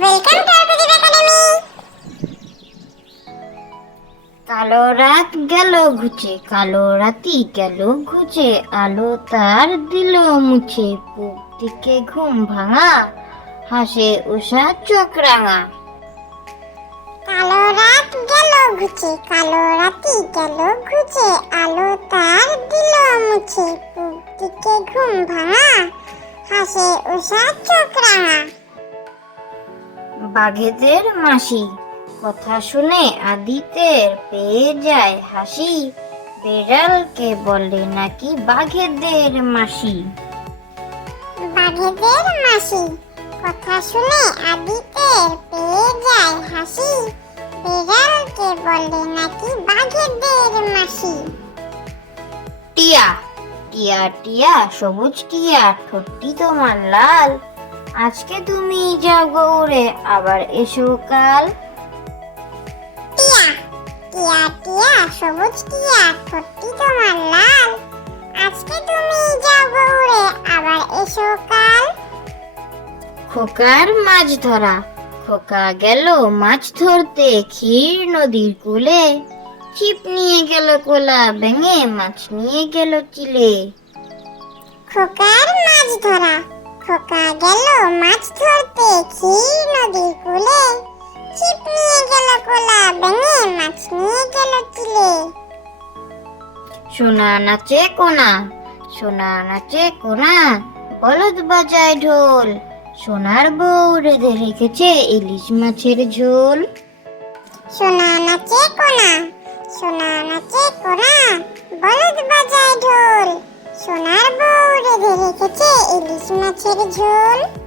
welcome to Abhijit কালো রাত গেল ঘুচে কালো রাতি গেল ঘুচে আলো তার দিল মুছে পুব দিকে ঘুম ভাঙা হাসে উষা চোখ রাঙা কালো রাত গেল ঘুচে কালো রাতি গেল ঘুচে আলো তার দিল মুছে পুব দিকে ঘুম ভাঙা হাসে উষা চোখ রাঙা বাঘেদের মাসি কথা শুনে আদিতের পেয়ে যায় হাসি বেড়ালকে বলে নাকি বাঘেদের মাসি বাঘেদের মাসি কথা শুনে আদিতের পেয়ে যায় হাসি বেড়ালকে বলে নাকি বাঘেদের মাসি টিয়া টিয়া টিয়া সবুজ টিয়া ঠোঁটটি তোমার লাল আজকে তুমি যাও গৌরে আবার এসো কাল টিয়া টিয়া টিয়া সবুজ টিয়া ঠোঁটটি তোমার লাল আজকে তুমি যাও গৌরে আবার এসো কাল খোকার মাছ ধরা খোকা গেল মাছ ধরতে ক্ষীর নদীর কূলে ছিপ নিয়ে গেল কোলা ভেঙে মাছ নিয়ে গেল চিলে খোকার মাছ ধরা খোকা গেল মাছ ধরতে ক্ষীর নদীর কূলে ছিপ নিয়ে গেল কোলা ব্যাঙে মাছ নিয়ে গেল চিলে সোনা নাচে কোনা সোনা নাচে কোনা বলদ বাজায় ঢোল সোনার বউ রেঁধে রেখেছে ইলিশ মাছের ঝোল সোনা নাচে কোনা সোনা নাচে কোনা বলদ বাজায় ঢোল সোনার বউ রেঁধে রেখেছে এই বিছনা ছেড়ে ঝোল